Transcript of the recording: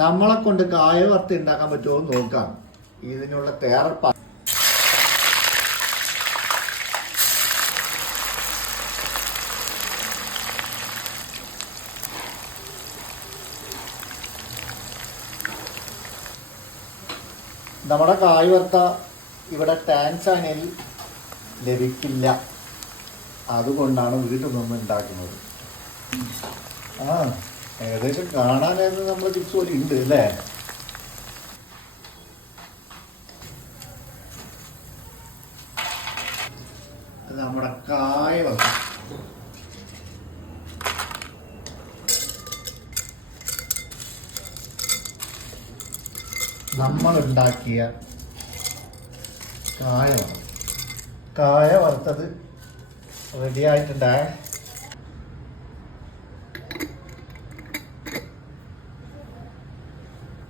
നമ്മളെ കൊണ്ട് കായ വറുത്ത് ഉണ്ടാക്കാൻ പറ്റുമോ എന്ന് നോക്കാം. ഇതിനുള്ള തയ്യാറെടുപ്പ് നമ്മുടെ കായ് വറുത്ത ഇവിടെ ടാൻസാനിയയിൽ ലഭിക്കില്ല. അതുകൊണ്ടാണ് വീട്ടിൽ നിന്ന് ഉണ്ടാക്കുന്നത്. ഏകദേശം കാണാനായിരുന്നു നമ്മുടെ ചിപ്സ് പോലെ ഉണ്ട് അല്ലേ? നമ്മുടെ കായ വറുത്ത നമ്മൾ ഉണ്ടാക്കിയ കായ വറുത്തത് റെഡി ആയിട്ടുണ്ടേ.